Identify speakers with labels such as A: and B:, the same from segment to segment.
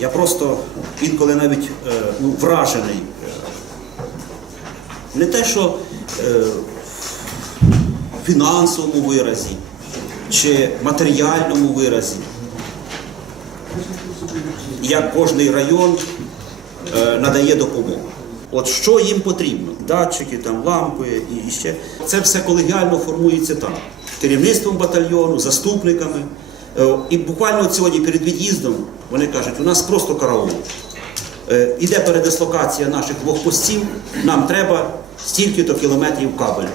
A: Я просто інколи навіть е, ну, вражений. е, Не те, що е, в фінансовому виразі чи матеріальному виразі, як кожний район надає допомогу. От що їм потрібно? Датчики, там, лампи і ще. Це все колегіально формується там. Керівництвом батальйону, заступниками. Е, І буквально от сьогодні перед від'їздом вони кажуть, у нас просто караул. Е, Іде передислокація наших двох постів, нам треба стільки-то кілометрів кабелю.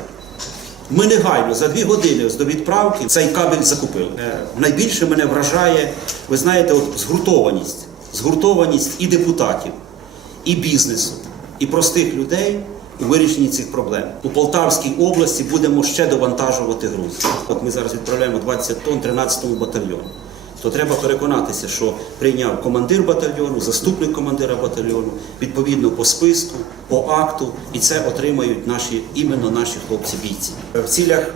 A: Ми негайно за дві години до відправки цей кабель закупили. Е, Найбільше мене вражає, ви знаєте, от згуртованість. Згуртованість і депутатів, і бізнесу, і простих людей у вирішенні цих проблем. У Полтавській області будемо ще довантажувати груз. От ми зараз відправляємо 20 тонн 13-му батальйону. То треба переконатися, що прийняв командир батальйону, заступник командира батальйону, відповідно по списку, по акту, і це отримають наші іменно наші хлопці-бійці. В цілях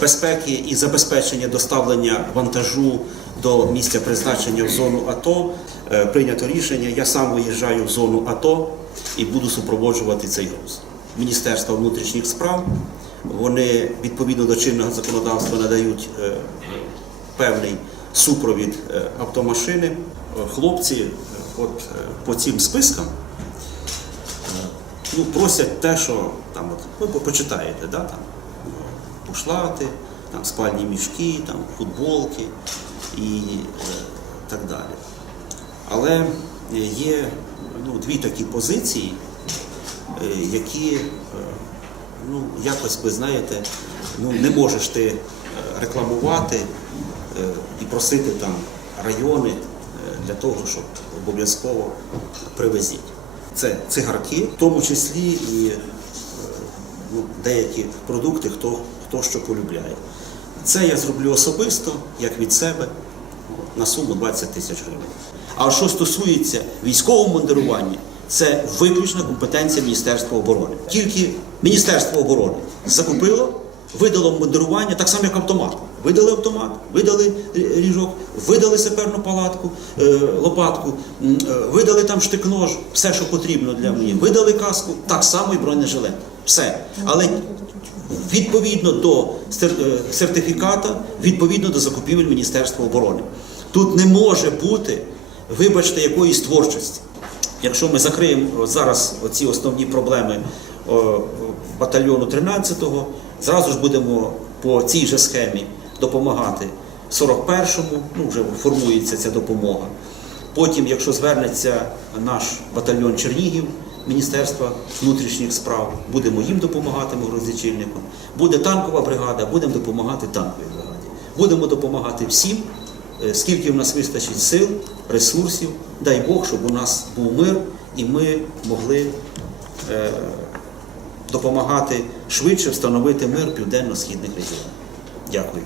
A: безпеки і забезпечення доставлення вантажу до місця призначення в зону АТО е, прийнято рішення. Я сам виїжджаю в зону АТО і буду супроводжувати цей груз. Міністерство внутрішніх справ вони відповідно до чинного законодавства надають е, певний супровід е, автомашини. Е, Хлопці е, от е, по цим спискам е, ну, просять те, що там от, ви почитаєте, да, там, е, бушлати, там, спальні мішки, там, футболки і е, так далі. Але е, є ну, дві такі позиції, е, які е, ну, якось ви знаєте, ну, не можеш ти е, рекламувати і просити там райони для того, щоб обов'язково привезіть. Це цигарки, в тому числі і ну, деякі продукти, хто, хто що полюбляє. Це я зроблю особисто, як від себе, на суму 20 тисяч гривень. А що стосується військового мандирування, це виключна компетенція Міністерства оборони. Тільки Міністерство оборони закупило, видало мандирування, так само як автомат. Видали автомат, видали ріжок, видали саперну палатку, е, лопатку, е, видали там штик-нож, все, що потрібно для мені. Видали каску, так само і бронежилет. Все. Але відповідно до е, сертифіката, відповідно до закупівель Міністерства оборони. Тут не може бути, вибачте, якоїсь творчості. Якщо ми закриємо зараз оці основні проблеми батальйону 13-го, зразу ж будемо по цій же схемі допомагати 41-му, ну вже формується ця допомога. Потім, якщо звернеться наш батальйон Чернігів Міністерства внутрішніх справ, будемо їм допомагати морозичільникам. Буде танкова бригада, будемо допомагати танковій бригаді. Будемо допомагати всім, е, скільки в нас вистачить сил, ресурсів. Дай Бог, щоб у нас був мир і ми могли е, допомагати швидше встановити мир південно-східних регіонах. Дякую.